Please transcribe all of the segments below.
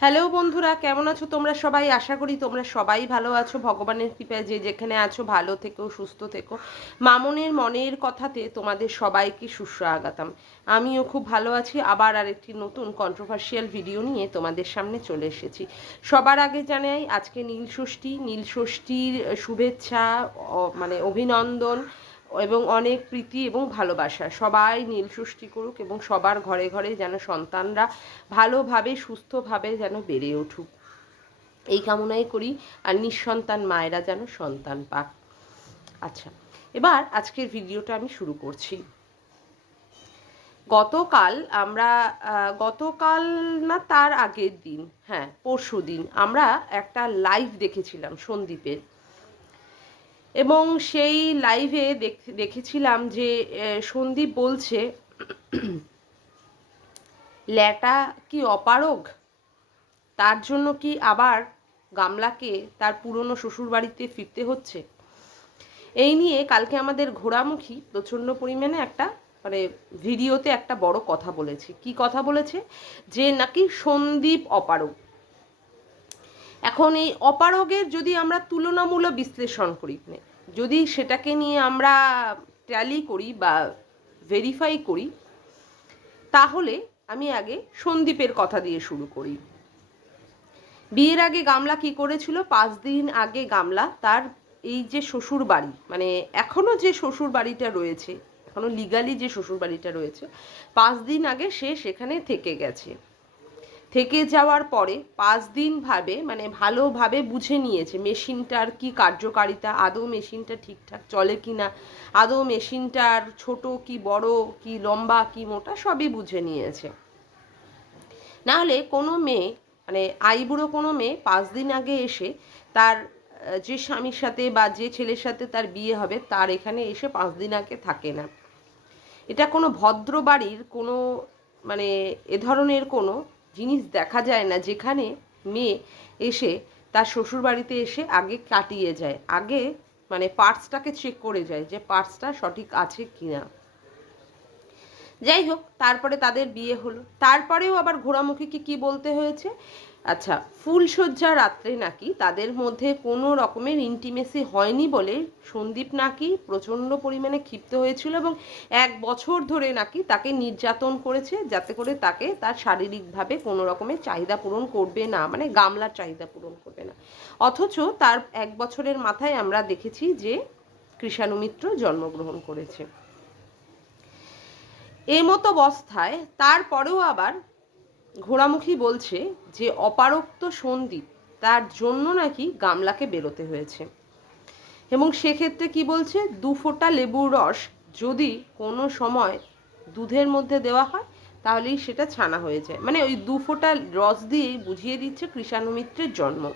Hello বন্ধুরা, কেমন আছো তোমরা সবাই? আশা করি তোমরা সবাই ভালো আছো। ভগবানের কৃপায় যে যেখানে আছো, ভালো থেকো, সুস্থ থেকো। মামনের মনের কথাতে তোমাদের সবাইকে সুস্বাগতম। আমিও খুব ভালো আছি। আবার আরেকটি নতুন কন্ট্রোভার্সিয়াল ভিডিও নিয়ে তোমাদের সামনে চলে এসেছি। সবার আগে জানাই, আজকে নীলষষ্ঠী। নীলষষ্ঠীর শুভেচ্ছা মানে অভিনন্দন। এবং অনেক প্রীতি এবং ভালোবাসা। সবাই নীলষষ্ঠী করুক এবং সবার ঘরে ঘরে যেন সন্তানরা ভালোভাবে, সুস্থভাবে যেন বেড়ে উঠুক। এই কামনাই করি, আর নিঃসন্তান মায়েরা যেন সন্তান পাক। আচ্ছা এবার আজকের ভিডিওটা আমি শুরু করছি। গতকাল আমরা গতকাল না তার আগের দিন হ্যাঁ পরশু দিন আমরা একটা লাইভ দেখেছিলাম সন্দীপের। এবং সেই লাইভে দেখ- দেখেছিলাম যে সন্দীপ বলছে, ল্যাটা কি অপারগ? তার জন্য কি আবার গামলাকে তার পুরনো শ্বশুর বাড়িতে ফিরতে হচ্ছে? এই নিয়ে কালকে আমাদের ঘোড়ামুখী প্রচণ্ড পরিমাণে একটা মানে ভিডিওতে একটা বড় কথা বলেছে। কি কথা বলেছে? যে নাকি সন্দীপ অপারগ। এখন এই অপারগের যদি আমরা তুলনামূলক বিশ্লেষণ করি মানে যদি সেটাকে নিয়ে আমরা ট্যালি করি বা ভেরিফাই করি, তাহলে আমি আগে সন্দীপের কথা দিয়ে শুরু করি। বিয়ের আগে গামলা কি করেছিল? পাঁচ দিন আগে গামলা, তার এই যে শ্বশুর বাড়ি মানে এখনও যে শ্বশুর বাড়িটা রয়েছে, এখনও লিগালি যে শ্বশুর বাড়িটা রয়েছে, পাঁচ দিন আগে সে সেখানে থেকে গেছে। থেকে যাওয়ার পরে পাঁচ দিন ভাবে মানে ভালোভাবে বুঝে নিয়েছে মেশিনটার কি কার্যকারিতা, আদৌ মেশিনটা ঠিকঠাক চলে কি না আদৌ মেশিনটার ছোট কি বড়, কি লম্বা, কি মোটা সবই বুঝে নিয়েছে। না হলে কোনো মেয়ে মানে আইবুড়ো কোনো মেয়ে পাঁচ দিন আগে এসে তার যে স্বামীর সাথে বা যে ছেলের সাথে তার বিয়ে হবে, তার এখানে এসে পাঁচ দিন আগে থাকে না। এটা কোনো ভদ্র বাড়ির কোনো মানে এ ধরনের কোনো জিনিস দেখা যায় না, যেখানে মেয়ে এসে তার শ্বশুর বাড়িতে এসে আগে কাটিয়ে যায়, আগে মানে পার্টসটাকে চেক করে যায় যে পার্টসটা সঠিক আছে কিনা। যাই হোক, তারপরে তাদের বিয়ে হলো। তারপরেও আবার ঘোড়ামুখীকে কি বলতে হয়েছে? আচ্ছা ফুলশয্যা রাত্রে নাকি তাদের মধ্যে কোনো রকমের ইন্টিমেসি হয়নি বলে সন্দীপ নাকি প্রচণ্ড পরিমাণে ক্ষিপ্ত হয়েছিল এবং এক বছর ধরে নাকি তাকে নির্যাতন করেছে যাতে করে তাকে তার শারীরিকভাবে কোনো রকমের চাহিদা পূরণ করবে না মানে গামলার চাহিদা পূরণ করবে না। অথচ তার এক বছরের মাথায় আমরা দেখেছি যে কৃষাণু মিত্র জন্মগ্রহণ করেছে। এ মতো অবস্থায় তারপরেও আবার ঘোড়ামুখী বলছে যে অপারক্ত সন্দীপ তার জন্য নাকি গামলাকে বেরোতে হয়েছে। এবং সেক্ষেত্রে কি বলছে? দু ফোঁটা লেবুর রস যদি কোনো সময় দুধের মধ্যে দেওয়া হয়, তাহলেই সেটা ছানা হয়ে যায়। মানে ওই দু ফোঁটা রস দিয়েই বুঝিয়ে দিচ্ছে কৃষাণু মিত্রের জন্ম।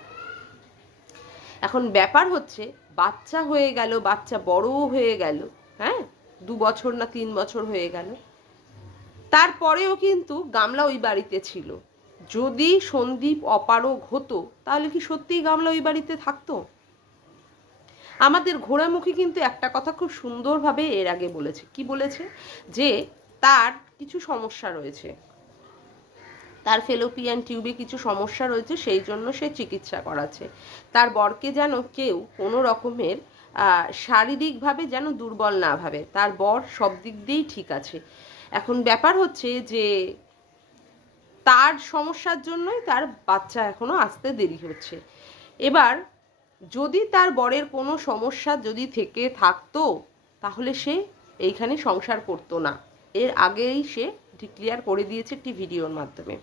এখন ব্যাপার হচ্ছে, বাচ্চা হয়ে গেল, বাচ্চা বড়ও হয়ে গেল হ্যাঁ? দু বছর না তিন বছর হয়ে গেল। তারপরেও কিন্তু গামলা ওই বাড়িতে ছিল। যদি সন্দীপ অপারগ হতো, তাহলে কি সত্যিই গামলা ওই বাড়িতে থাকতো? আমাদের ঘোড়ামুখী কিন্তু একটা কথা খুব সুন্দরভাবে এর আগে বলেছে। কি বলেছে? যে তার কিছু সমস্যা রয়েছে। তার ফেলোপিয়ান টিউবে কিছু সমস্যা রয়েছে, সেই জন্য সে চিকিৎসা করাচ্ছে। তার বরকে যেন কেউ কোনো রকমের শারীরিকভাবে যেন দুর্বল না ভাবে। তার বর সব দিক দিয়েই ঠিক আছে। এখন ব্যাপার হচ্ছে যে তার সমস্যার জন্যই তার বাচ্চা এখনও আসতে দেরি হচ্ছে। এবার যদি তার বরের কোনো সমস্যা যদি থেকে থাকতো, তাহলে সে এইখানে সংসার করতো না। এর আগেই সে ডিক্লিয়ার করে দিয়েছে একটি ভিডিওর মাধ্যমে।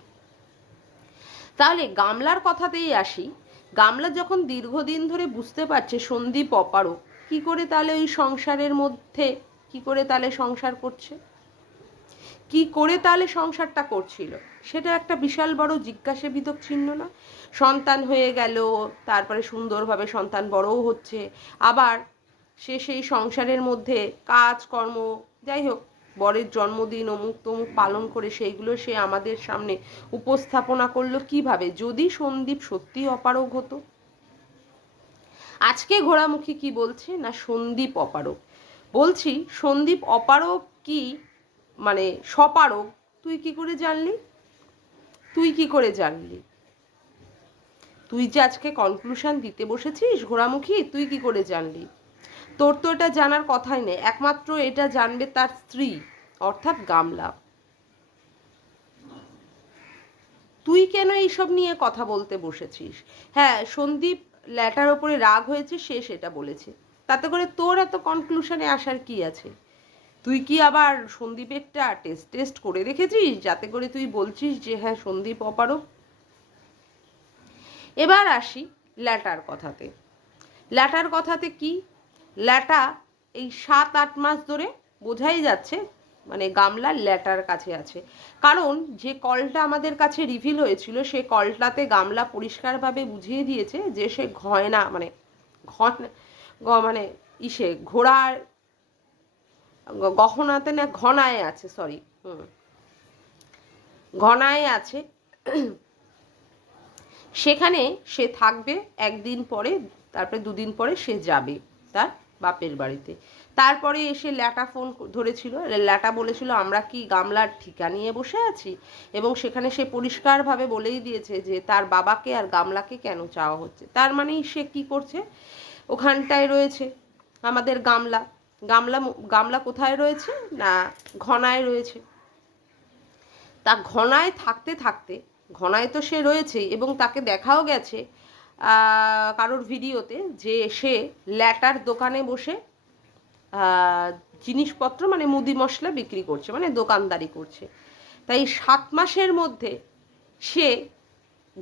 তাহলে গামলার কথাতেই আসি। গামলা যখন দীর্ঘদিন ধরে বুঝতে পারছে সন্দীপ অপারো কি করে তাহলে ওই সংসারের মধ্যে, কি করে তাহলে সংসার করছে? কি করে তাহলে সংসারটা করছিল? সেটা একটা বিশাল বড় জিজ্ঞাসাবিদক চিহ্ন না? সন্তান হয়ে গেল, তারপরে সুন্দরভাবে সন্তান বড়ও হচ্ছে। আবার সে সেই সংসারের মধ্যে কাজকর্ম যাই হোক, বরের জন্মদিন, অমুক তমুক পালন করে সেইগুলো সে আমাদের সামনে উপস্থাপনা করল কীভাবে? যদি সন্দীপ সত্যি অপারগ হতো? আজকে ঘোড়ামুখী কি বলছে? না সন্দীপ অপারগ? বলছি, সন্দীপ অপারগ কি মানে সপারক, তুই কি করে জানলি? তুই কি করে জানলি? তুই যে আজকে কনক্লুশন দিতে বসেছিস ঘোড়ামুখী, তুই কি করে জানলি? তোর তো এটা জানার কথাই নেই, একমাত্র এটা জানবে তার স্ত্রী, অর্থাৎ গামলা। তুই কেন এইসব নিয়ে কথা বলতে বসেছিস? হ্যাঁ সন্দীপ ল্যাটার ওপরে রাগ হয়েছে, সে সেটা বলেছে। তাতে করে তোর এত কনক্লুশনে আসার কি আছে? তুই কি আবার সন্দীপেরটা টেস্ট টেস্ট করে রেখেছিস যাতে করে তুই বলছিস যে হ্যাঁ সন্দীপ অপারক এবার আসি ল্যাটার কথাতে। ল্যাটার কথাতে কি? ল্যাটা এই সাত, আট মাস ধরে বোঝাই যাচ্ছে মানে গামলা ল্যাটার কাছে আছে। কারণ যে কলটা আমাদের কাছে রিভিল হয়েছিল, সে কলটাতে গামলা পরিষ্কারভাবে বুঝিয়ে দিয়েছে যে সে ঘয়না মানে ঘন মানে ইসে, ঘোড়ার গহনাতে না ঘনায় আছে সরি হুম। ঘনায় আছে। সেখানে সে থাকবে, একদিন পরে, তারপরে দুদিন পরে সে যাবে তার বাপের বাড়িতে। তারপরে এসে ল্যাটা ফোন ধরেছিল ল্যাটা বলেছিল, আমরা কি গামলার ঠিকা নিয়ে বসে আছি? এবং সেখানে সে পরিষ্কারভাবে বলেই দিয়েছে যে, তার বাবাকে আর গামলাকে কেন চাওয়া হচ্ছে? তার মানেই সে কি করছে? ওখানটায় রয়েছে আমাদের গামলা। গামলা গামলা কোথায় রয়েছে না ঘনায় রয়েছে? তা ঘনায় থাকতে থাকতে, ঘনায় তো সে রয়েছেই এবং তাকে দেখাও গেছে কারোর ভিডিওতে যে সে ল্যাটার দোকানে বসে জিনিসপত্র মানে মুদি মশলা বিক্রি করছে মানে দোকানদারি করছে। তাই সাত মাসের মধ্যে সে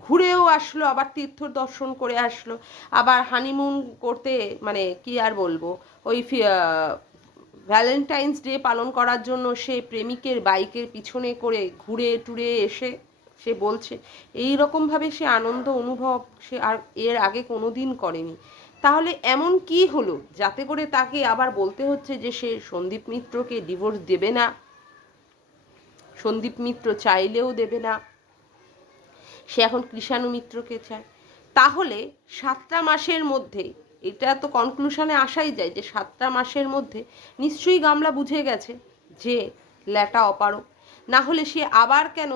ঘুরেও আসলো, আবার তীর্থ দর্শন করে আসলো। আবার হানিমুন করতে মানে কি আর বলব, ওই ভ্যালেন্টাইন্স ডে পালন করার জন্য সে প্রেমিকের বাইকের পিছনে করে ঘুরে টুরে এসে, সে বলছে, এই রকমভাবে সে আনন্দ অনুভব সে আর এর আগে কোনো দিন করেনি। তাহলে এমন কি হলো যাতে করে তাকে আবার বলতে হচ্ছে যে সে সন্দীপ মিত্রকে ডিভোর্স দেবে না? সন্দীপ মিত্র চাইলেও দেবে না। সে এখন কৃষাণু মিত্রকে চায়। তাহলে সাতটা মাসের মধ্যে, এটা তো কনক্লুশনে আসাই যায় যে সাতটা মাসের মধ্যে নিশ্চয়ই গামলা বুঝে গেছে যে ল্যাটা অপারক না হলে সে আবার কেন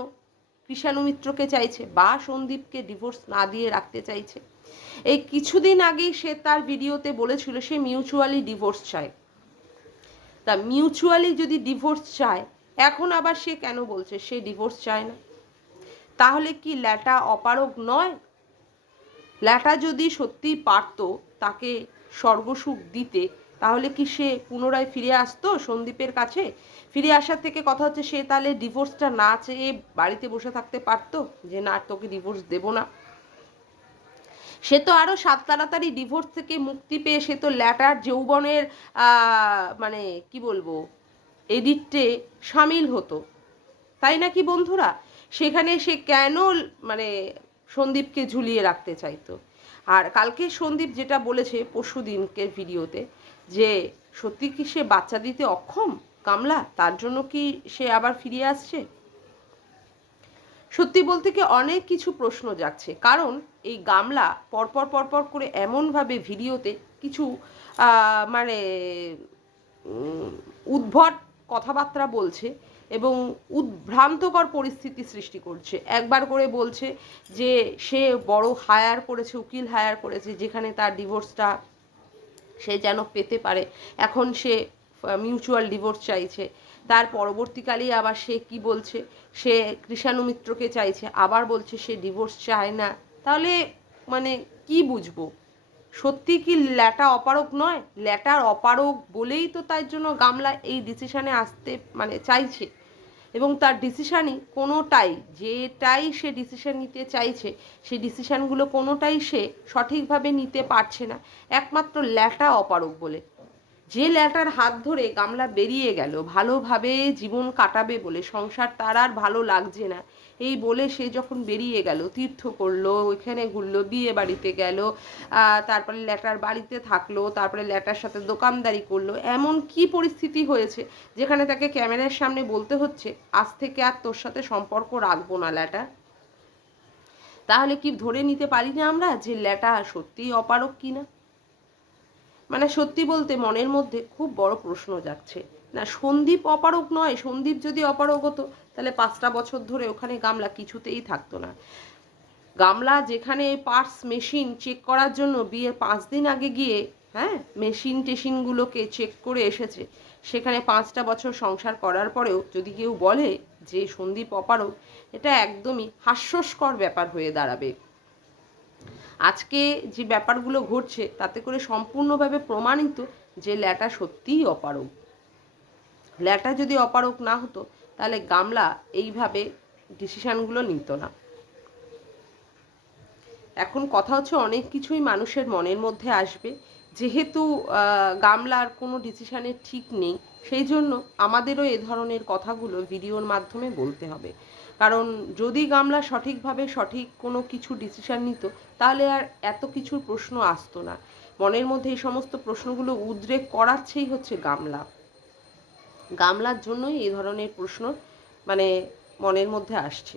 কৃষাণু মিত্রকে চাইছে বা সন্দীপকে ডিভোর্স না দিয়ে রাখতে চাইছে? এই কিছুদিন আগেই সে তার ভিডিওতে বলেছিল সে মিউচুয়ালি ডিভোর্স চায়। তা মিউচুয়ালি যদি ডিভোর্স চায়, এখন আবার সে কেন বলছে সে ডিভোর্স চায় না? তাহলে কি ল্যাটা অপারগ নয়? ল্যাটা যদি সত্যি পারত তাকে স্বর্গসুখ দিতে, তাহলে কি সে পুনরায় ফিরে আসতো সন্দীপের কাছে? ফিরে আসার থেকে কথা হচ্ছে সে তাহলে ডিভোর্সটা না চেয়ে বাড়িতে বসে থাকতে পারতো? যে না তোকে ডিভোর্স দেবো না। সে তো আরও সাত তাড়াতাড়ি ডিভোর্স থেকে মুক্তি পেয়ে সে তো ল্যাটার যৌবনের মানে কি বলব, এডিটে সামিল হতো। তাই নাকি বন্ধুরা? সেখানে সে কেন মানে সন্দীপকে ঝুলিয়ে রাখতে চাইতো? আর কালকে সন্দীপ যেটা বলেছে পরশু দিনকে ভিডিওতে যে, সত্যি কি সে বাচ্চা দিতে অক্ষম? কামলা, তার জন্য কি সে আবার ফিরে আসছে? সত্যি বলতে কি অনেক কিছু প্রশ্ন যাচ্ছে কারণ এই গামলা পরপর পরপর করে এমনভাবে ভিডিওতে কিছু মানে উদ্ভট কথাবার্তা বলছে এবং উদ্ভ্রান্তকর পরিস্থিতি সৃষ্টি করছে। একবার করে বলছে যে, সে বড় হায়ার করেছে, উকিল হায়ার করেছে, যেখানে তার ডিভোর্সটা সে যেন পেতে পারে। এখন সে মিউচুয়াল ডিভোর্স চাইছে। তার পরবর্তীকালেই আবার সে কি বলছে? সে কৃষাণু মিত্রকে চাইছে, আবার বলছে সে ডিভোর্স চায় না। তাহলে মানে কি বুঝব? সত্যি কি ল্যাটা অপারক নয়? ল্যাটার অপারক বলেই তো তার জন্য গামলা এই ডিসিশানে আসতে মানে চাইছে। এবং তার ডিসিশানই কোনোটাই, যেটাই সে ডিসিশান নিতে চাইছে, সে ডিসিশানগুলো কোনোটাই সে সঠিকভাবে নিতে পারছে না। একমাত্র ল্যাটা অপারক বলে। যে ল্যাটার হাত ধরে গামলা বেরিয়ে গেল, ভালোভাবে জীবন কাটাবে বলে সংসার তার আর ভালো লাগছে না। এই বলে সে যখন বেরিয়ে গেল, তীর্থ করল, ওইখানে ঘুরলো, বিয়ে বাড়িতে গেল তারপরে ল্যাটার বাড়িতে থাকল, তারপরে ল্যাটার সাথে দোকানদারি করল। এমন কি পরিস্থিতি হয়েছে যেখানে তাকে ক্যামেরার সামনে বলতে হচ্ছে, আজ থেকে আর তোর সাথে সম্পর্ক রাখব না ল্যাটার তাহলে কি ধরে নিতে পারি না আমরা যে ল্যাটা সত্যিই অপারক কিনা? মানে সত্যি বলতে মনের মধ্যে খুব বড় প্রশ্ন যাচ্ছে। না, সন্দীপ অপারক নয়, সন্দীপ যদি অপারক হতো, তাহলে পাঁচটা বছর ধরে ওখানে গামলা কিছুতেই থাকতো না। গামলা যেখানে পার্টস মেশিন চেক করার জন্য বিয়ের পাঁচ দিন আগে গিয়ে হ্যাঁ মেশিন টেশিনগুলোকে চেক করে এসেছে, সেখানে পাঁচটা বছর সংসার করার পরেও যদি কেউ বলে যে সন্দীপ অপারক এটা একদমই হাস্যস্কর ব্যাপার হয়ে দাঁড়াবে। আজকে যে ব্যাপারগুলো ঘটছে, তাতে করে সম্পূর্ণভাবে প্রমাণিত যে ল্যাটা সত্যিই অপারক ল্যাটা যদি অপারক না হতো, তাহলে গামলা এইভাবে ডিসিশানগুলো নিত না। এখন কথা হচ্ছে অনেক কিছুই মানুষের মনের মধ্যে আসবে। যেহেতু গামলার কোনো ডিসিশানের ঠিক নেই, সেই জন্য আমাদেরও এ ধরনের কথাগুলো ভিডিওর মাধ্যমে বলতে হবে। কারণ যদি গামলা সঠিকভাবে সঠিক কোনো কিছু ডিসিশান নিত, তাহলে আর এত কিছুর প্রশ্ন আসতো না। মনের মধ্যে এই সমস্ত প্রশ্নগুলো উদ্রেক করাচ্ছেই হচ্ছে গামলা। গামলার জন্যই এই ধরনের প্রশ্ন মানে মনের মধ্যে আসছে।